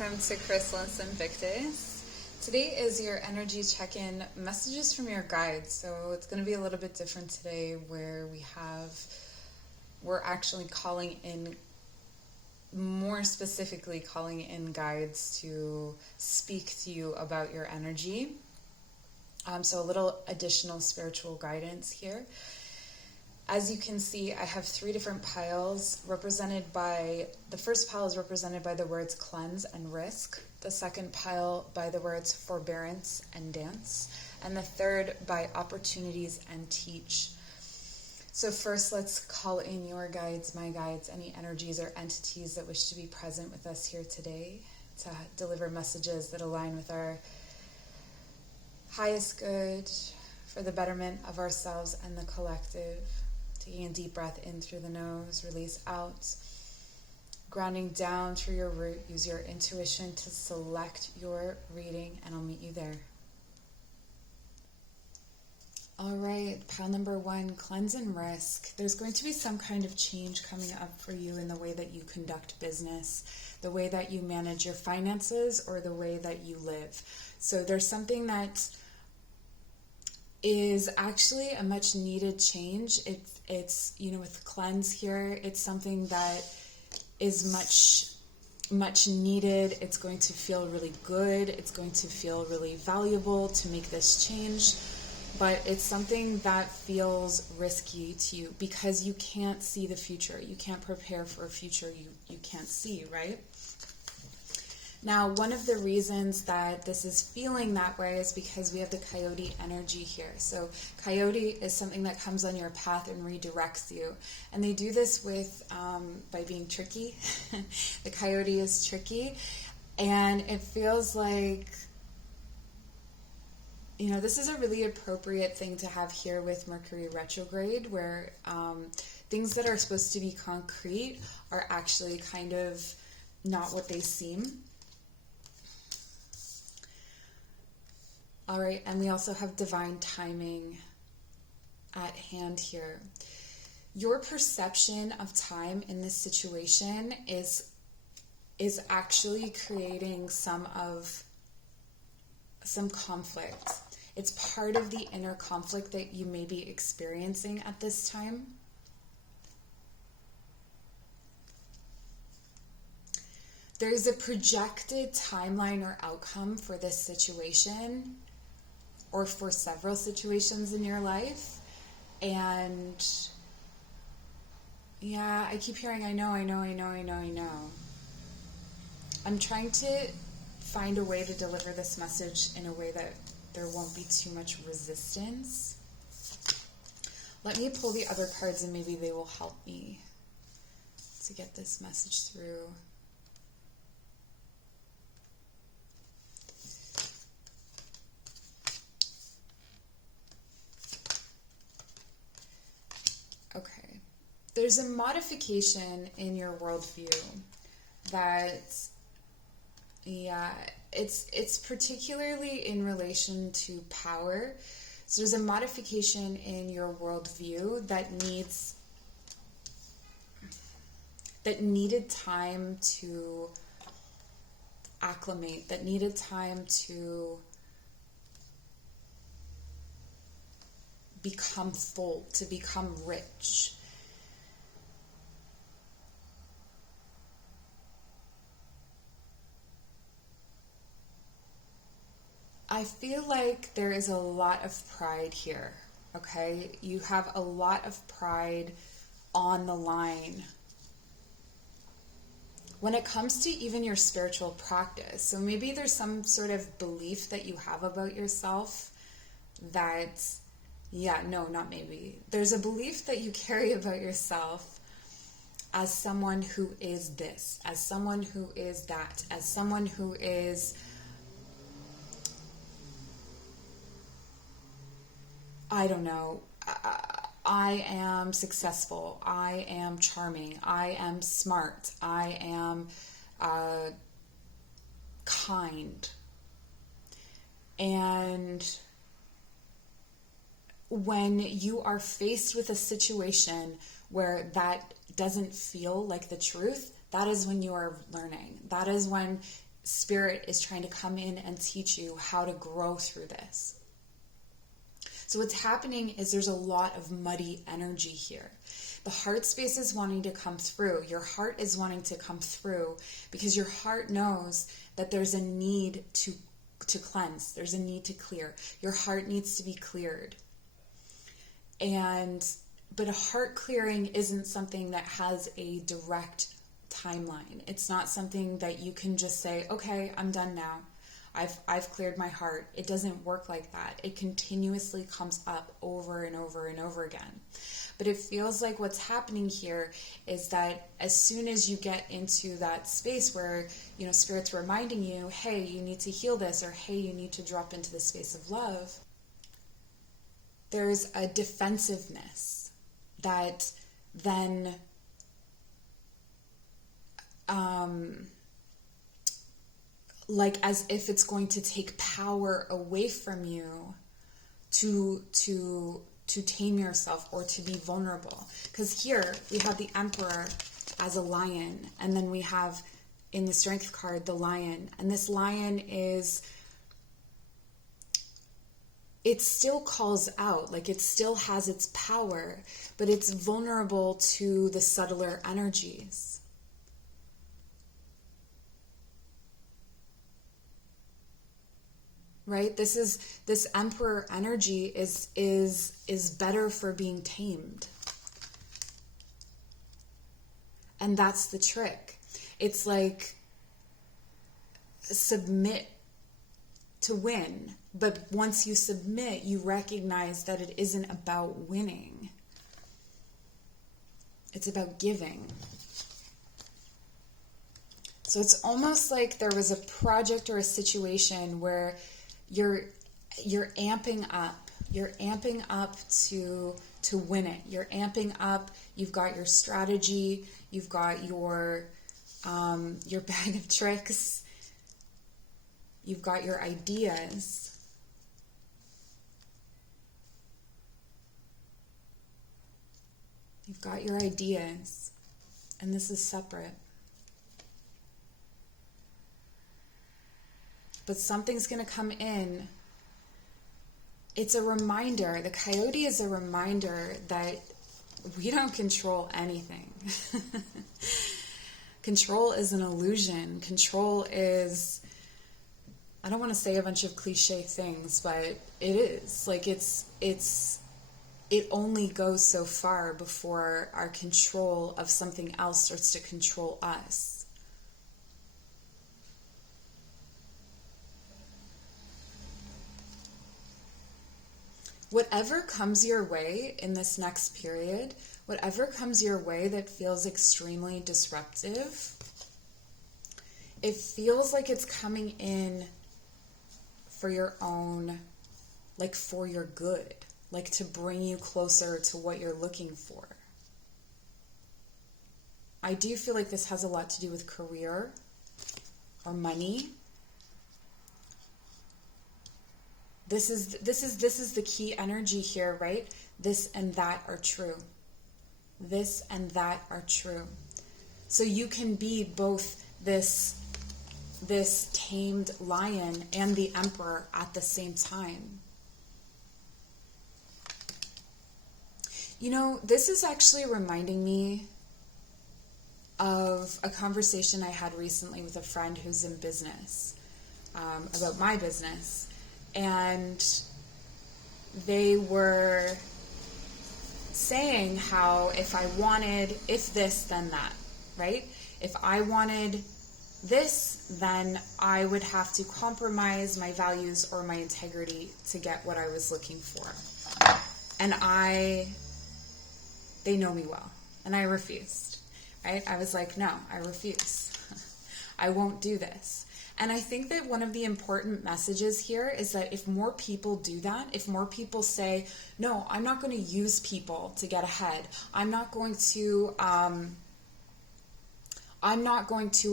welcome to Chrysalis Invictus. Today is your energy check-in, messages from your guides. So it's going to be a little bit different today, where we're actually calling in, more specifically calling in guides to speak to you about your energy. So a little additional spiritual guidance here. As you can see, I have three different piles the first pile is represented by the words cleanse and risk, the second pile by the words forbearance and dance, and the third by opportunities and teach. So first, let's call in your guides, my guides, any energies or entities that wish to be present with us here today to deliver messages that align with our highest good for the betterment of ourselves and the collective. Taking a deep breath in through the nose, release out. Grounding down through your root, use your intuition to select your reading, and I'll meet you there. All right, pile number 1, cleanse and risk. There's going to be some kind of change coming up for you in the way that you conduct business, the way that you manage your finances, or the way that you live. So there's something that is actually a much needed change. It's with cleanse here, it's something that is much needed. It's going to feel really good. It's going to feel really valuable to make this change, but it's something that feels risky to you because you can't see the future. You can't prepare for a future you can't see, right? Now, one of the reasons that this is feeling that way is because we have the coyote energy here. So coyote is something that comes on your path and redirects you. And they do this by being tricky. The coyote is tricky. And it feels like, this is a really appropriate thing to have here with Mercury retrograde, where things that are supposed to be concrete are actually kind of not what they seem. All right, and we also have divine timing at hand here. Your perception of time in this situation is actually creating some conflict. It's part of the inner conflict that you may be experiencing at this time. There's a projected timeline or outcome for this situation, or for several situations in your life. And yeah, I keep hearing, I know. I'm trying to find a way to deliver this message in a way that there won't be too much resistance. Let me pull the other cards and maybe they will help me to get this message through. Okay, there's a modification in your worldview that, it's particularly in relation to power. So there's a modification in your worldview that needed time to acclimate, that needed time to become full, to become rich. I feel like there is a lot of pride here, okay? You have a lot of pride on the line when it comes to even your spiritual practice. So maybe there's some sort of belief that you have about yourself that, not maybe. There's a belief that you carry about yourself as someone who is this, as someone who is that, as someone who is, I don't know, I am successful, I am charming, I am smart, I am kind. And when you are faced with a situation where that doesn't feel like the truth, that is when you are learning. That is when Spirit is trying to come in and teach you how to grow through this. So what's happening is there's a lot of muddy energy here. The heart space is wanting to come through. Your heart is wanting to come through because your heart knows that there's a need to cleanse. There's a need to clear. Your heart needs to be cleared. But a heart clearing isn't something that has a direct timeline. It's not something that you can just say, okay, I'm done now. I've cleared my heart. It doesn't work like that. It continuously comes up over and over and over again. But it feels like what's happening here is that as soon as you get into that space where, Spirit's reminding you, hey, you need to heal this, or hey, you need to drop into the space of love, there's a defensiveness that then like as if it's going to take power away from you to tame yourself or to be vulnerable. Because here we have the Emperor as a lion, and then we have in the Strength card the Lion, and this lion it still calls out, like it still has its power, but it's vulnerable to the subtler energies. Right? This Emperor energy is better for being tamed. And that's the trick. It's like submit to win. But once you submit, you recognize that it isn't about winning. It's about giving. So it's almost like there was a project or a situation where you're amping up. You're amping up to win it. You're amping up. You've got your strategy. You've got your bag of tricks. You've got your ideas. You've got your ideas. And this is separate. But something's going to come in. It's a reminder. The coyote is a reminder that we don't control anything. Control is an illusion. Control is, I don't want to say a bunch of cliche things, but it is. Like it only goes so far before our control of something else starts to control us. Whatever comes your way in this next period, whatever comes your way that feels extremely disruptive, it feels like it's coming in for your own, like for your good, like to bring you closer to what you're looking for. I do feel like this has a lot to do with career or money. This is the key energy here, right? This and that are true. This and that are true. So you can be both this tamed lion and the Emperor at the same time. This is actually reminding me of a conversation I had recently with a friend who's in business, about my business. And they were saying how if this, then that, right? If I wanted this, then I would have to compromise my values or my integrity to get what I was looking for. And they know me well, and I refused, right? I was like, no, I refuse. I won't do this. And I think that one of the important messages here is that if more people do that, if more people say, no, I'm not going to use people to get ahead. I'm not going to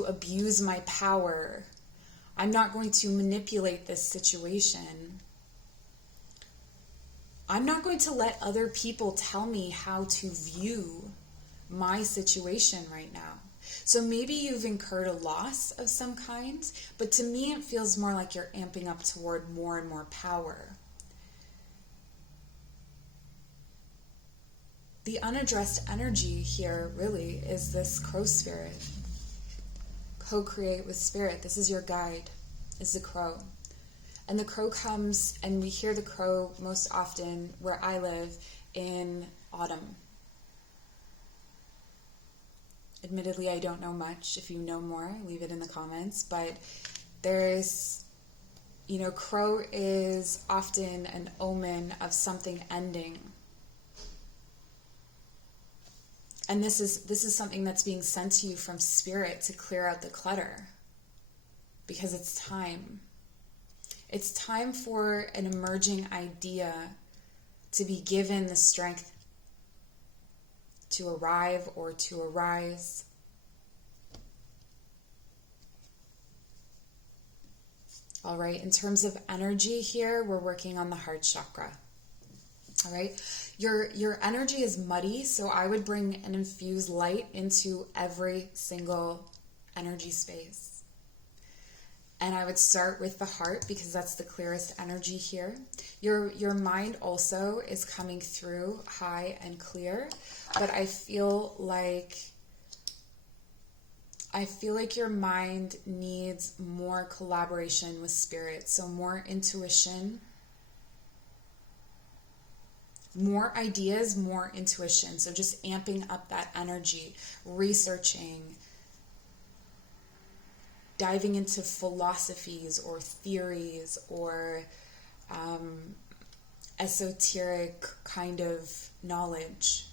abuse my power. I'm not going to manipulate this situation. I'm not going to let other people tell me how to view my situation right now. So maybe you've incurred a loss of some kind, but to me it feels more like you're amping up toward more and more power. The unaddressed energy here really is this crow spirit. Co-create with spirit. This is your guide, is the crow. And the crow comes, and we hear the crow most often where I live in autumn. Admittedly, I don't know much. If you know more, leave it in the comments. But there's, crow is often an omen of something ending. And this is something that's being sent to you from spirit to clear out the clutter. Because it's time. It's time for an emerging idea to be given the strength to arrive or to arise. All right, in terms of energy here, we're working on the heart chakra. All right, your energy is muddy, so I would bring and infuse light into every single energy space. And I would start with the heart because that's the clearest energy here. Your mind also is coming through high and clear, but I feel like your mind needs more collaboration with spirit, so more intuition. More ideas, more intuition. So just amping up that energy, researching, diving into philosophies or theories or esoteric kind of knowledge.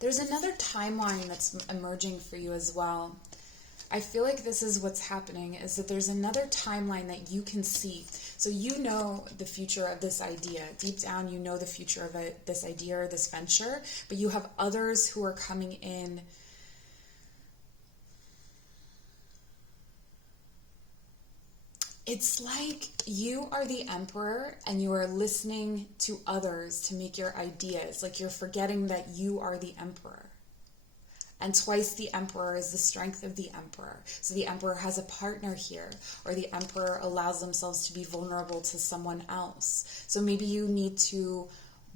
There's another timeline that's emerging for you as well. I feel like this is what's happening, is that there's another timeline that you can see. So you know the future of this idea. Deep down, you know the future of this idea or this venture, but you have others who are coming in. It's like you are the emperor and you are listening to others to make your ideas. Like you're forgetting that you are the emperor. And twice the emperor is the strength of the emperor. So the emperor has a partner here, or the emperor allows themselves to be vulnerable to someone else. So maybe you need to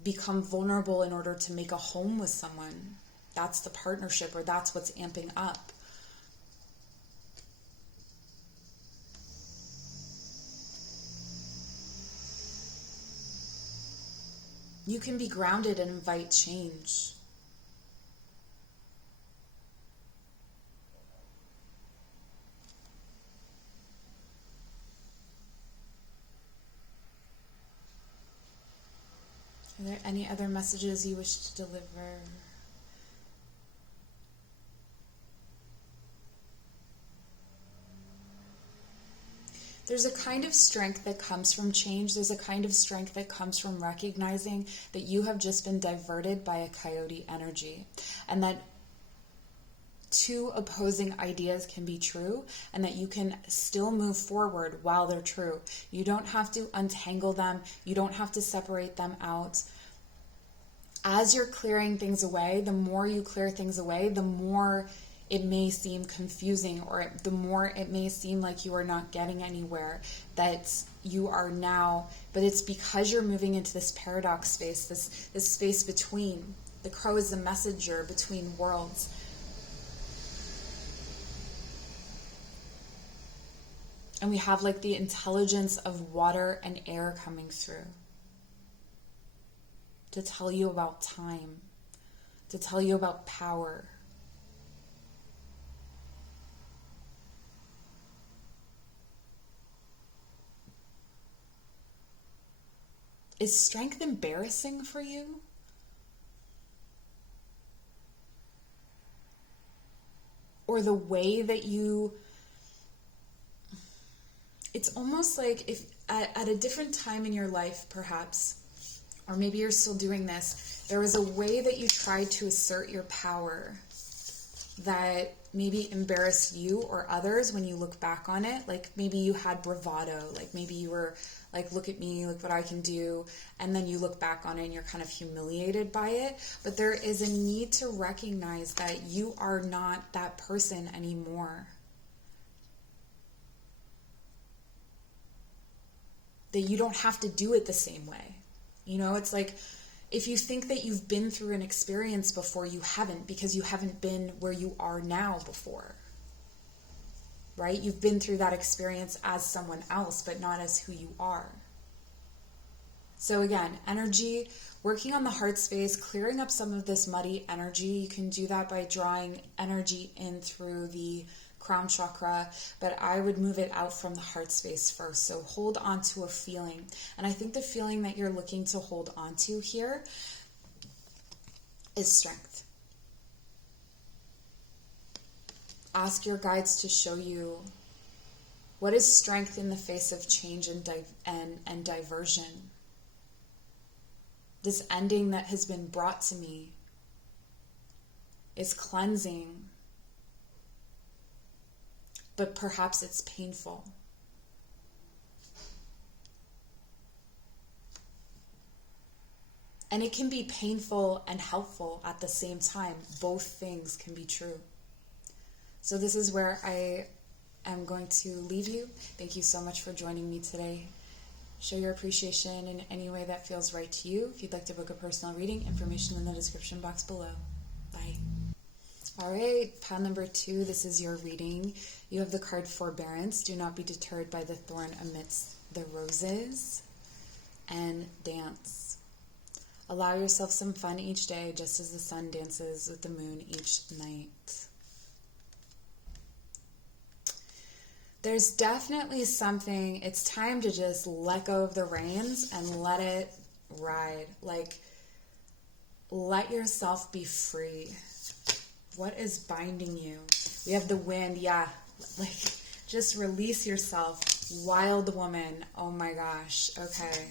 become vulnerable in order to make a home with someone. That's the partnership, or that's what's amping up. You can be grounded and invite change. Are there any other messages you wish to deliver? There's a kind of strength that comes from change. There's a kind of strength that comes from recognizing that you have just been diverted by a coyote energy, and that two opposing ideas can be true, and that you can still move forward while they're true. You don't have to untangle them. You don't have to separate them out. As you're clearing things away, the more you clear things away, the more it may seem confusing, or the more it may seem like you are not getting anywhere, that you are now, but it's because you're moving into this paradox space, this space between. The crow is the messenger between worlds. And we have like the intelligence of water and air coming through to tell you about time, to tell you about power. Is strength embarrassing for you? Or the way that you... It's almost like if at a different time in your life, perhaps, or maybe you're still doing this, there was a way that you tried to assert your power that maybe embarrassed you or others when you look back on it. Like maybe you had bravado, like maybe you were like, look at me, look what I can do. And then you look back on it and you're kind of humiliated by it. But there is a need to recognize that you are not that person anymore. That you don't have to do it the same way. You know, it's like, if you think that you've been through an experience before, you haven't, because you haven't been where you are now before. Right? You've been through that experience as someone else, but not as who you are. So again, energy, working on the heart space, clearing up some of this muddy energy. You can do that by drawing energy in through the crown chakra, but I would move it out from the heart space first. So hold on to a feeling. And I think the feeling that you're looking to hold on to here is strength. Ask your guides to show you, what is strength in the face of change and diversion? This ending that has been brought to me is cleansing, but perhaps it's painful. And it can be painful and helpful at the same time. Both things can be true. So this is where I am going to leave you. Thank you so much for joining me today. Show your appreciation in any way that feels right to you. If you'd like to book a personal reading, information in the description box below. Bye. All right, pile number 2, this is your reading. You have the card Forbearance. Do not be deterred by the thorn amidst the roses. And dance. Allow yourself some fun each day, just as the sun dances with the moon each night. There's definitely something, it's time to just let go of the reins and let it ride. Like, let yourself be free. What is binding you? We have the wind, yeah. Like, just release yourself. Wild woman, oh my gosh, okay.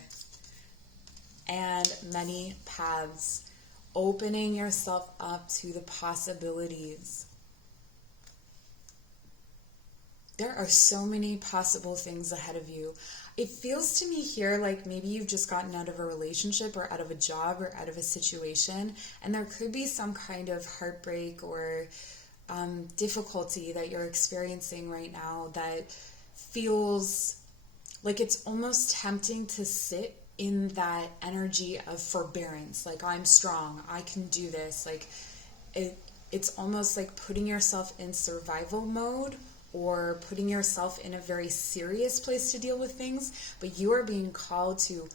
And many paths. Opening yourself up to the possibilities. There are so many possible things ahead of you. It feels to me here like maybe you've just gotten out of a relationship or out of a job or out of a situation, and there could be some kind of heartbreak or difficulty that you're experiencing right now that feels like it's almost tempting to sit in that energy of forbearance. Like, I'm strong, I can do this. Like, it's almost like putting yourself in survival mode, or putting yourself in a very serious place to deal with things, but you are being called to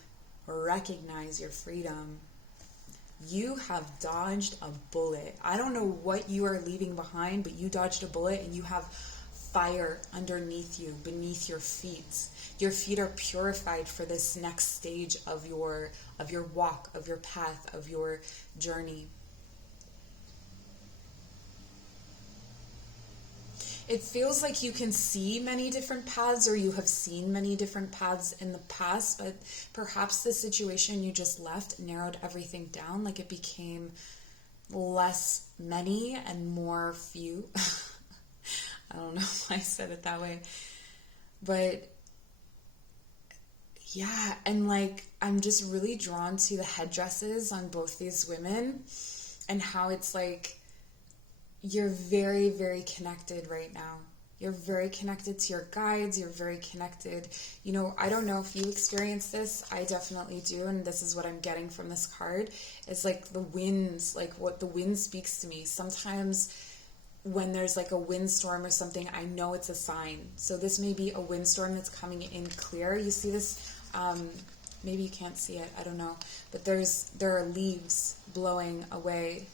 recognize your freedom. You have dodged a bullet. I don't know what you are leaving behind, but you dodged a bullet, and you have fire underneath you, beneath your feet. Your feet are purified for this next stage of your walk, of your path, of your journey. It feels like you can see many different paths, or you have seen many different paths in the past, but perhaps the situation you just left narrowed everything down, like it became less many and more few. I don't know why I said it that way. But yeah, and like, I'm just really drawn to the headdresses on both these women and how it's like, you're very, very connected right now. You're very connected to your guides. You're very connected. You know, I don't know if you experience this. I definitely do. And this is what I'm getting from this card. It's like the winds, like what the wind speaks to me. Sometimes when there's like a windstorm or something, I know it's a sign. So this may be a windstorm that's coming in clear. You see this? Maybe you can't see it. I don't know. But there are leaves blowing away.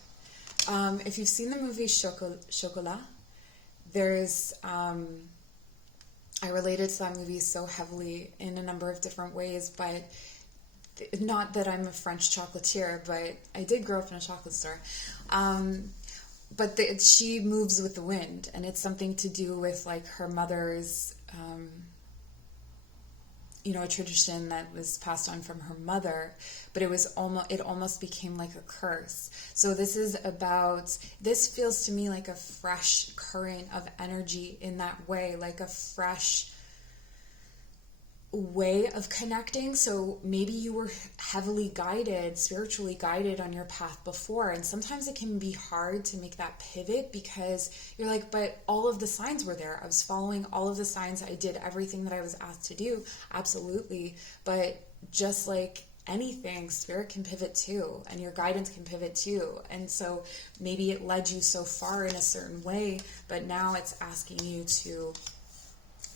If you've seen the movie Chocolat, there's, I related to that movie so heavily in a number of different ways, but not that I'm a French chocolatier, but I did grow up in a chocolate store. But she moves with the wind, and it's something to do with like her mother's, a tradition that was passed on from her mother, but it almost became like a curse. So this feels to me like a fresh current of energy in that way, like a fresh way of connecting. So maybe you were heavily guided, spiritually guided on your path before, and sometimes it can be hard to make that pivot because you're like, but all of the signs were there. I was following all of the signs. I did everything that I was asked to do. Absolutely. But just like anything, spirit can pivot too, and your guidance can pivot too. And so maybe it led you so far in a certain way, but now it's asking you to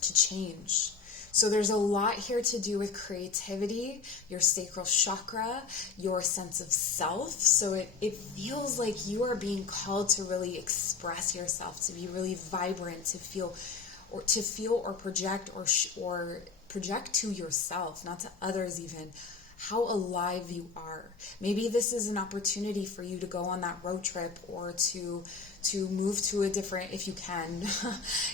change. So there's a lot here to do with creativity, your sacral chakra, your sense of self. So it feels like you are being called to really express yourself, to be really vibrant, to feel or project or project to yourself, not to others even, how alive you are. Maybe this is an opportunity for you to go on that road trip, or to move to a different, if you can,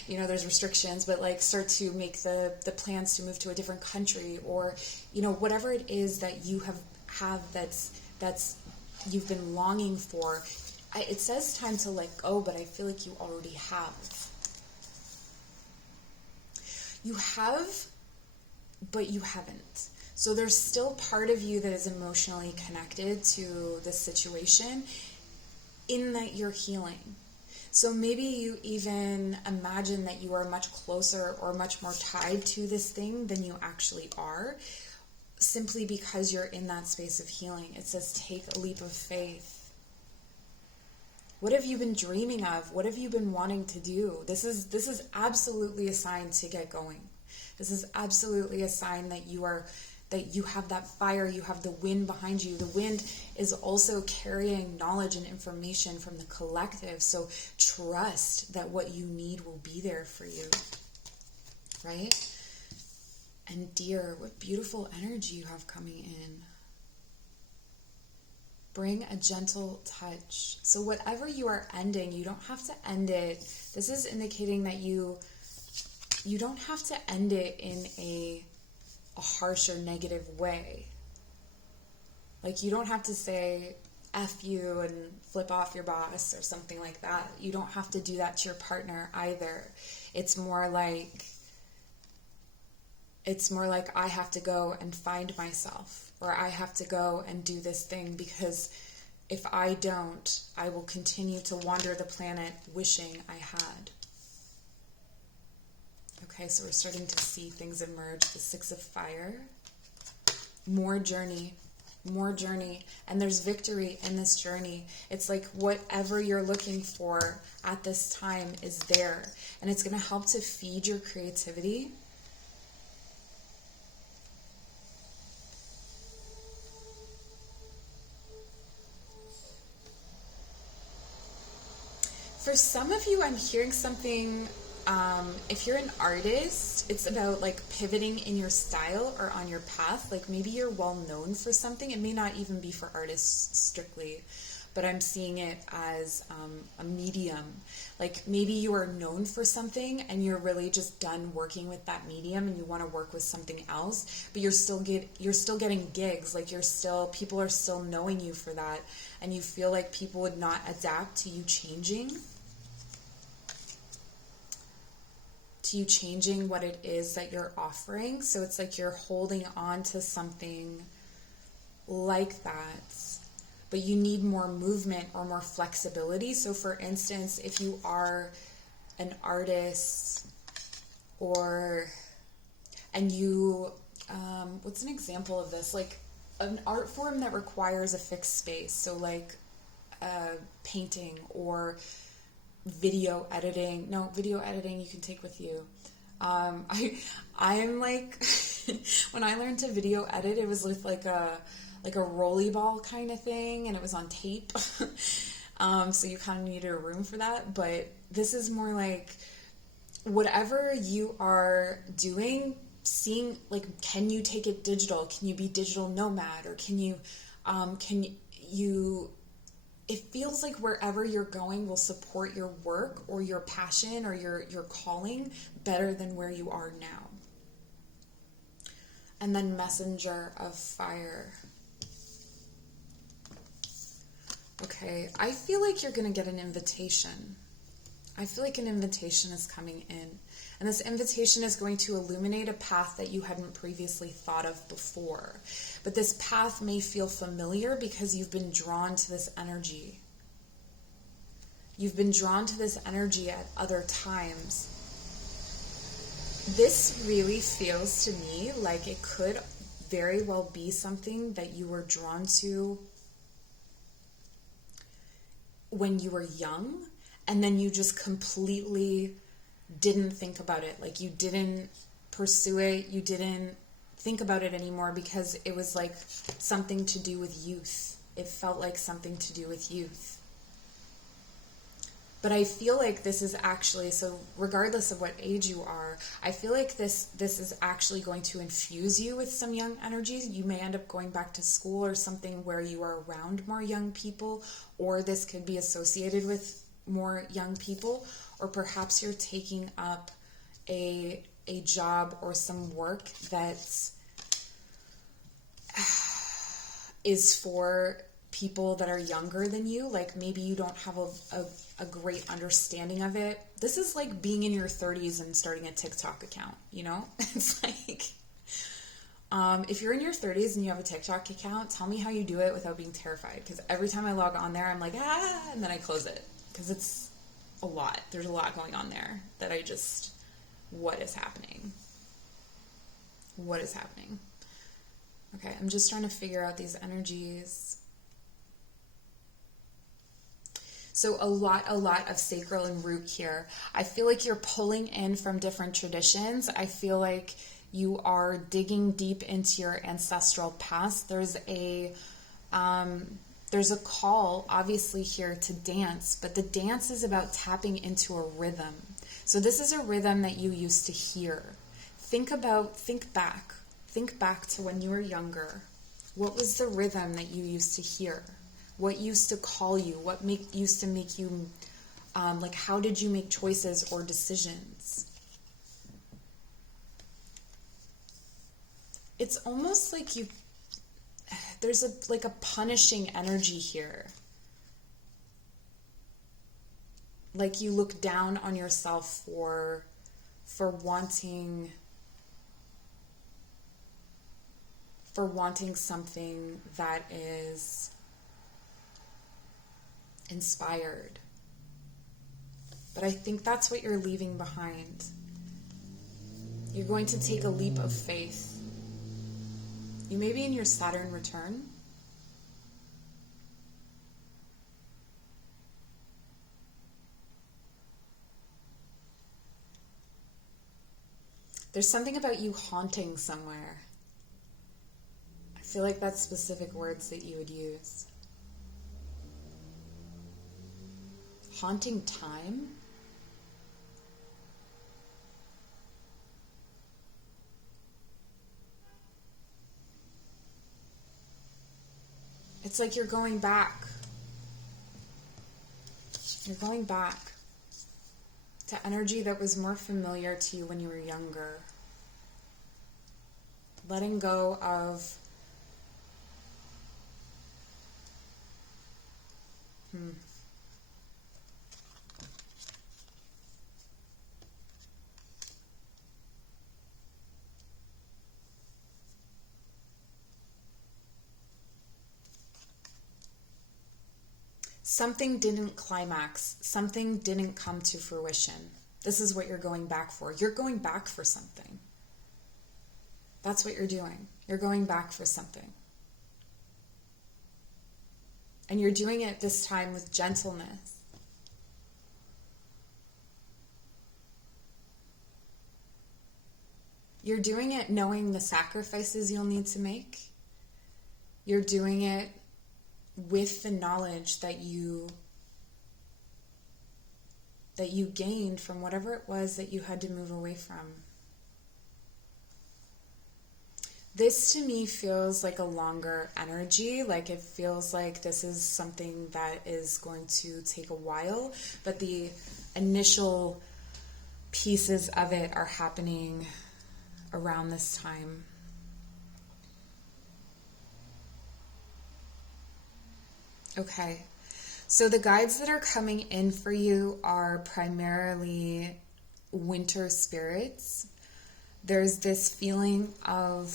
there's restrictions, but like start to make the plans to move to a different country, or, whatever it is that you have that's you've been longing for. It says time to let go, but I feel like you already have. You have, but you haven't. So there's still part of you that is emotionally connected to this situation, in that you're healing. So maybe you even imagine that you are much closer or much more tied to this thing than you actually are, simply because you're in that space of healing. It says take a leap of faith. What have you been dreaming of? What have you been wanting to do? This is absolutely a sign to get going. This is absolutely a sign that you have that fire, you have the wind behind you. The wind is also carrying knowledge and information from the collective. So trust that what you need will be there for you, right? And dear, what beautiful energy you have coming in. Bring a gentle touch. So whatever you are ending, you don't have to end it. This is indicating that you don't have to end it in a harsh or negative way. Like, you don't have to say F you and flip off your boss or something like that. You don't have to do that to your partner either. It's more like I have to go and find myself, or I have to go and do this thing, because if I don't, I will continue to wander the planet wishing I had. Okay, so we're starting to see things emerge. The Six of Fire. More journey. And there's victory in this journey. It's like whatever you're looking for at this time is there. And it's going to help to feed your creativity. For some of you, I'm hearing something. If you're an artist, it's about like pivoting in your style or on your path. Like maybe you're well known for something. It may not even be for artists strictly, but I'm seeing it as a medium. Like maybe you are known for something and you're really just done working with that medium and you want to work with something else, but you're still getting gigs. Like people are still knowing you for that, and you feel like people would not adapt to you changing. You changing what it is that you're offering. So it's like you're holding on to something like that, but you need more movement or more flexibility. So for instance, if you are an artist and you, what's an example of this? Like an art form that requires a fixed space. So like painting or video editing. No, video editing you can take with you. I'm like, when I learned to video edit, it was with like a rolly ball kind of thing, and it was on tape. So you kind of needed a room for that. But this is more like whatever you are doing, seeing like, can you take it digital? Can you be digital nomad? Or can you it feels like wherever you're going will support your work or your passion or your calling better than where you are now. And then Messenger of Fire. Okay, I feel like you're going to get an invitation. I feel like an invitation is coming in. And this invitation is going to illuminate a path that you hadn't previously thought of before. But this path may feel familiar because you've been drawn to this energy. You've been drawn to this energy at other times. This really feels to me like it could very well be something that you were drawn to when you were young, and then you just completely didn't think about it. Like you didn't pursue it, you didn't think about it anymore because it was like something to do with youth. It felt like something to do with youth. But I feel like this is actually, so regardless of what age you are, I feel like this is actually going to infuse you with some young energies. You may end up going back to school or something where you are around more young people, or this could be associated with more young people, or perhaps you're taking up a job or some work that is for people that are younger than you. Like maybe you don't have a great understanding of it. This is like being in your 30s and starting a TikTok account, you know? It's like, if you're in your 30s and you have a TikTok account, tell me how you do it without being terrified. Because every time I log on there, I'm like, and then I close it. Because it's a lot. There's a lot going on there that I just, what is happening? What is happening? Okay, I'm just trying to figure out these energies. So a lot of sacral and root here. I feel like you're pulling in from different traditions. I feel like you are digging deep into your ancestral past. There's a call, obviously, here to dance, but the dance is about tapping into a rhythm. So this is a rhythm that you used to hear. Think back to when you were younger. What was the rhythm that you used to hear? What used to call you? What used to make you, like, how did you make choices or decisions? It's almost like there's a punishing energy here. Like you look down on yourself for wanting something that is inspired. But I think that's what you're leaving behind. You're going to take a leap of faith. You may be in your Saturn return. There's something about you haunting somewhere. I feel like that's specific words that you would use. Haunting time? It's like you're going back. You're going back to energy that was more familiar to you when you were younger. Letting go of something didn't climax. Something didn't come to fruition. This is what you're going back for. You're going back for something. That's what you're doing. You're going back for something. And you're doing it this time with gentleness. You're doing it knowing the sacrifices you'll need to make. You're doing it with the knowledge that you gained from whatever it was that you had to move away from. This to me feels like a longer energy, like it feels like this is something that is going to take a while, but the initial pieces of it are happening around this time. Okay, So the guides that are coming in for you are primarily winter spirits. There's this feeling of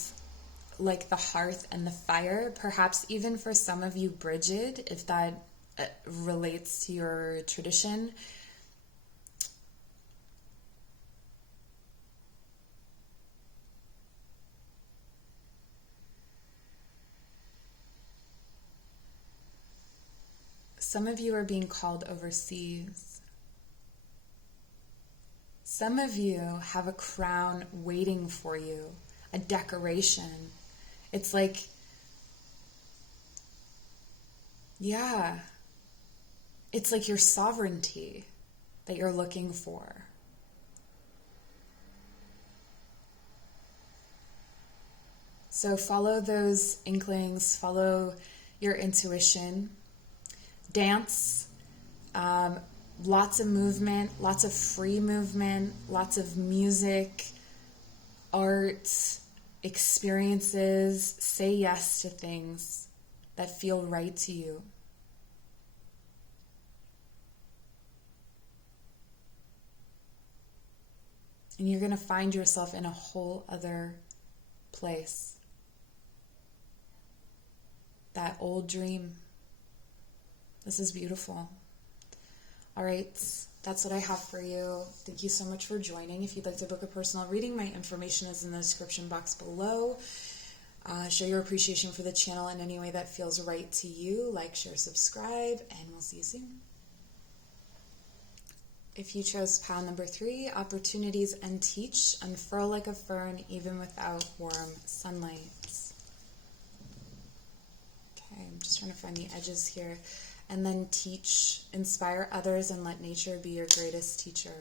like the hearth and the fire, perhaps even for some of you, Bridget, if that relates to your tradition. Some of you are being called overseas. Some of you have a crown waiting for you, a decoration. It's like, yeah, it's like your sovereignty that you're looking for. So follow those inklings, follow your intuition. Dance, lots of movement, lots of free movement, lots of music, art, experiences. Say yes to things that feel right to you. And you're going to find yourself in a whole other place. That old dream. This is beautiful. All right, that's what I have for you. Thank you so much for joining. If you'd like to book a personal reading, my information is in the description box below. Show your appreciation for the channel in any way that feels right to you. Like, share, subscribe, and we'll see you soon. If you chose pile number 3, opportunities and teach, unfurl like a fern even without warm sunlight. Okay, I'm just trying to find the edges here. And then teach, inspire others, and let nature be your greatest teacher.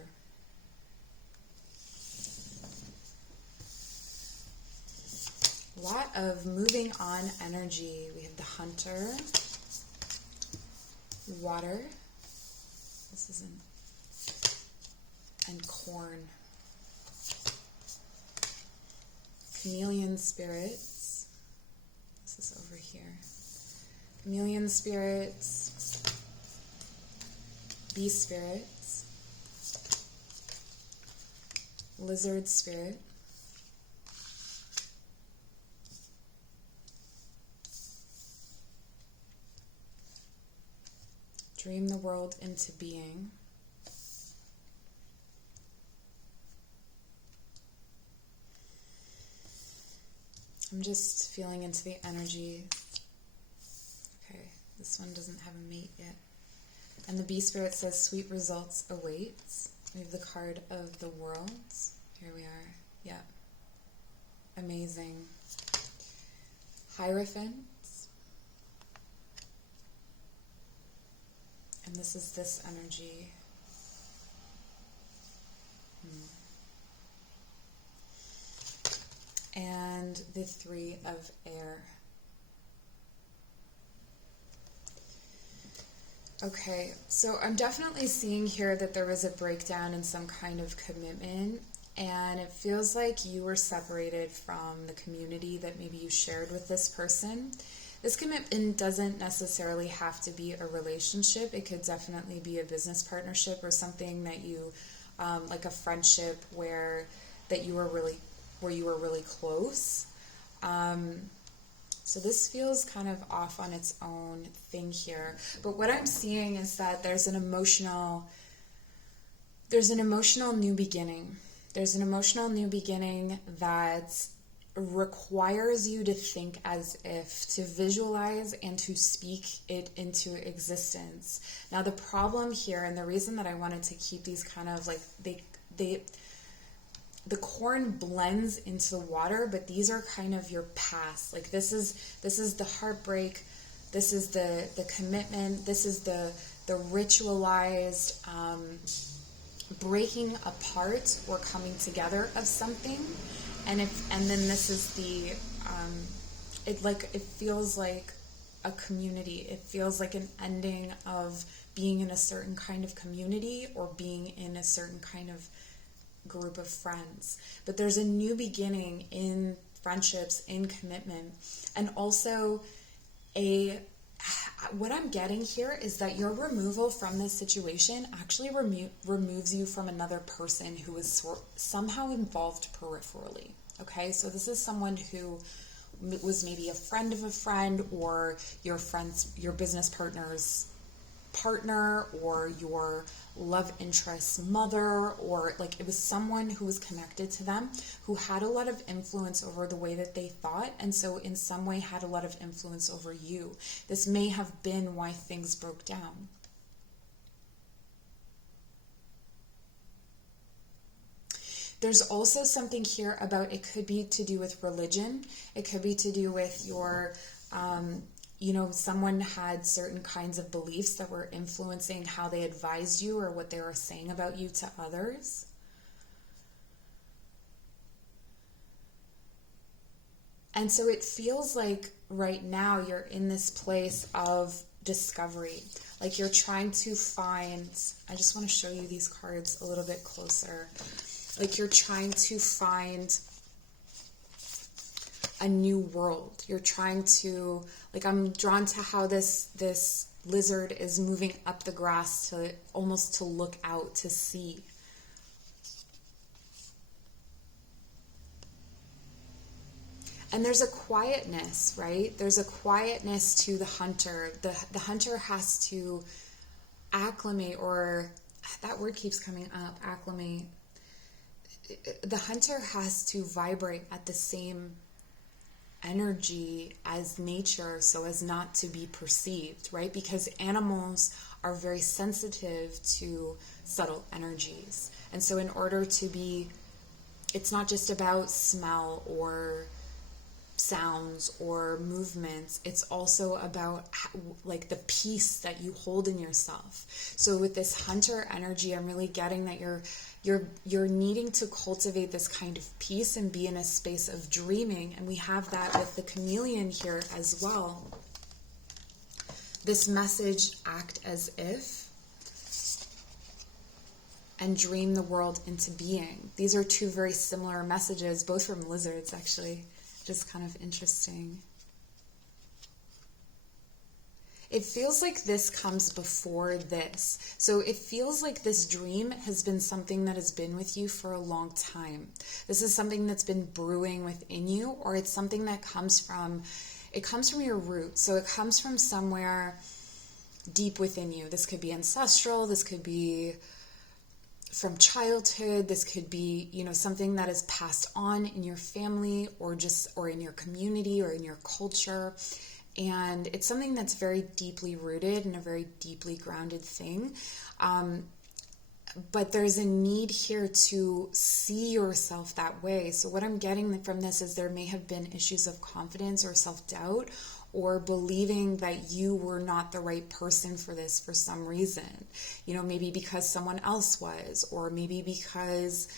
A lot of moving on energy. We have the hunter, water, this is and corn. Chameleon spirits, this is over here. Chameleon spirits, bee spirits, lizard spirit, dream the world into being, I'm just feeling into the energy. Okay, this one doesn't have a mate yet. And the bee spirit says, sweet results await. We have the card of the worlds. Here we are. Yeah. Amazing. Hierophant. And this is this energy. And the 3 of air. Okay, so I'm definitely seeing here that there was a breakdown in some kind of commitment, and it feels like you were separated from the community that maybe you shared with this person. This commitment doesn't necessarily have to be a relationship. It could definitely be a business partnership or something that you, like a friendship where you were really close. So this feels kind of off on its own thing here. But what I'm seeing is that there's an emotional new beginning. There's an emotional new beginning that requires you to think as if, to visualize and to speak it into existence. Now the problem here, and the reason that I wanted to keep these kind of like, the corn blends into the water, but these are kind of your past. Like this is the heartbreak, this is the commitment, this is the ritualized breaking apart or coming together of something, and then this is the it feels like a community. It feels like an ending of being in a certain kind of community or being in a certain kind of group of friends. But there's a new beginning in friendships, in commitment, and also what I'm getting here is that your removal from this situation actually removes you from another person who is somehow involved peripherally. Okay, so this is someone who was maybe a friend of a friend, or your business partner's partner, or your love interest's mother, or like it was someone who was connected to them who had a lot of influence over the way that they thought, and so in some way had a lot of influence over you. This may have been why things broke down. There's also something here about, it could be to do with religion. It could be to do with your, someone had certain kinds of beliefs that were influencing how they advised you or what they were saying about you to others. And so it feels like right now you're in this place of discovery. Like you're trying to find, I just want to show you these cards a little bit closer. Like you're trying to find a new world. You're trying to, like, I'm drawn to how this lizard is moving up the grass to almost to look out, to see. And there's a quietness, right? There's a quietness to the hunter. The hunter has to acclimate, or that word keeps coming up, acclimate. The hunter has to vibrate at the same energy as nature so as not to be perceived, right? Because animals are very sensitive to subtle energies. And so in order to be, it's not just about smell or sounds or movements, it's also about like the peace that you hold in yourself. So with this hunter energy, I'm really getting that you're needing to cultivate this kind of peace and be in a space of dreaming. And we have that with the chameleon here as well. This message, act as if, and dream the world into being. These are two very similar messages, both from lizards actually. Just kind of interesting. It feels like this comes before this. So it feels like this dream has been something that has been with you for a long time. This is something that's been brewing within you, or it's something that comes from your roots. So it comes from somewhere deep within you. This could be ancestral, this could be from childhood, this could be, something that is passed on in your family or in your community or in your culture. And it's something that's very deeply rooted and a very deeply grounded thing. But there's a need here to see yourself that way. So what I'm getting from this is there may have been issues of confidence or self-doubt, or believing that you were not the right person for this for some reason. Maybe because someone else was, or maybe because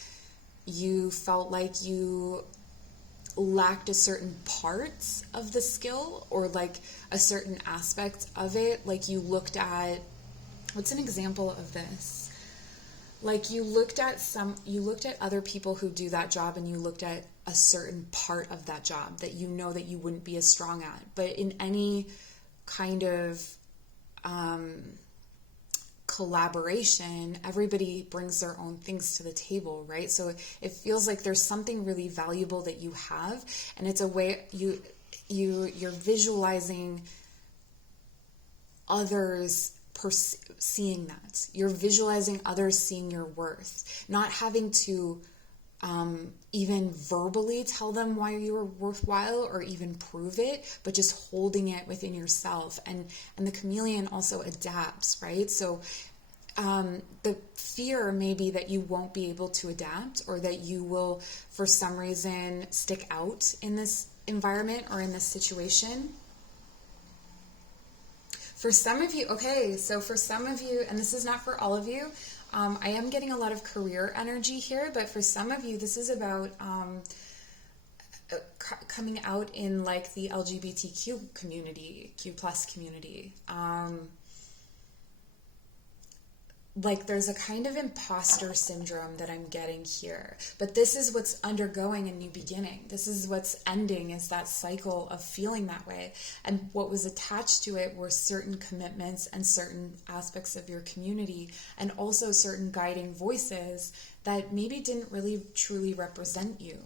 you felt like you lacked a certain parts of the skill, or like a certain aspect of it. Like you looked at, what's an example of this? Like you looked at other people who do that job, and you looked at a certain part of that job that that you wouldn't be as strong at. But in any kind of collaboration, everybody brings their own things to the table, right? So it feels like there's something really valuable that you have, and it's a way you're visualizing others seeing that. You're visualizing others seeing your worth, not having to even verbally tell them why you're worthwhile or even prove it, but just holding it within yourself. And the chameleon also adapts, right? So the fear may be that you won't be able to adapt, or that you will, for some reason, stick out in this environment or in this situation. For some of you, and this is not for all of you, I am getting a lot of career energy here, but for some of you, this is about coming out in like the LGBTQ community, Q+ community. like there's a kind of imposter syndrome that I'm getting here. But this is what's undergoing a new beginning. This is what's ending, is that cycle of feeling that way. And what was attached to it were certain commitments and certain aspects of your community, and also certain guiding voices that maybe didn't really truly represent you.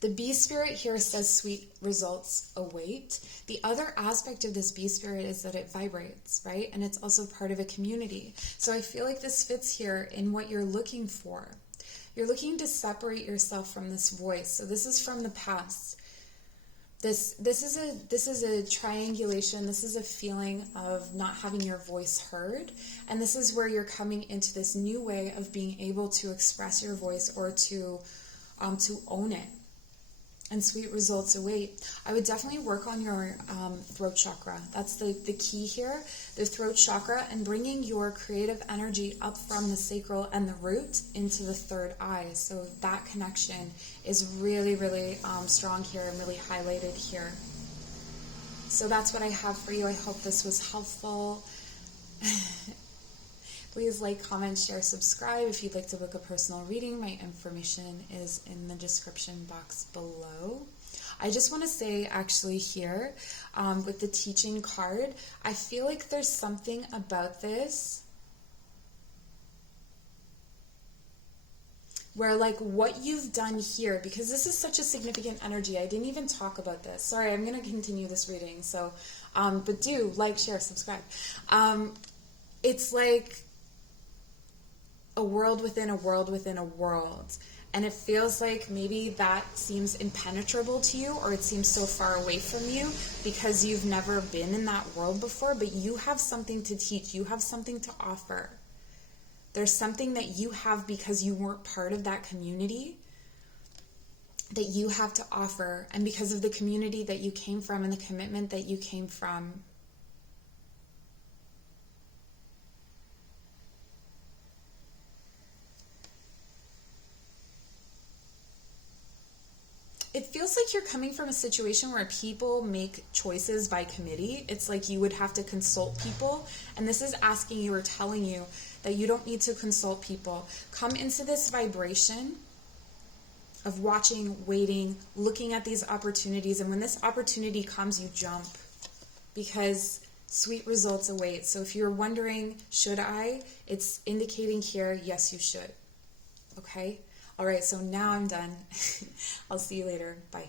The bee spirit here says sweet results await. The other aspect of this bee spirit is that it vibrates, right? And it's also part of a community. So I feel like this fits here in what you're looking for. You're looking to separate yourself from this voice. So this is from the past. This is a triangulation. This is a feeling of not having your voice heard. And this is where you're coming into this new way of being able to express your voice, or to own it. And sweet results await. I would definitely work on your throat chakra. That's the key here. The throat chakra, and bringing your creative energy up from the sacral and the root into the third eye. So that connection is really, really strong here and really highlighted here. So that's what I have for you. I hope this was helpful. Please like, comment, share, subscribe. If you'd like to book a personal reading, my information is in the description box below. I just want to say, actually, here, with the teaching card, I feel like there's something about this where, like, what you've done here, because this is such a significant energy. I didn't even talk about this. Sorry, I'm going to continue this reading. So, but do like, share, subscribe. It's like a world within a world within a world. And it feels like maybe that seems impenetrable to you, or it seems so far away from you because you've never been in that world before, but you have something to teach. You have something to offer. There's something that you have because you weren't part of that community that you have to offer. And because of the community that you came from and the commitment that you came from, it feels like you're coming from a situation where people make choices by committee. It's like you would have to consult people. And this is asking you or telling you that you don't need to consult people. Come into this vibration of watching, waiting, looking at these opportunities. And when this opportunity comes, you jump, because sweet results await. So if you're wondering, should I? It's indicating here, yes, you should. Okay? All right, so now I'm done. I'll see you later. Bye.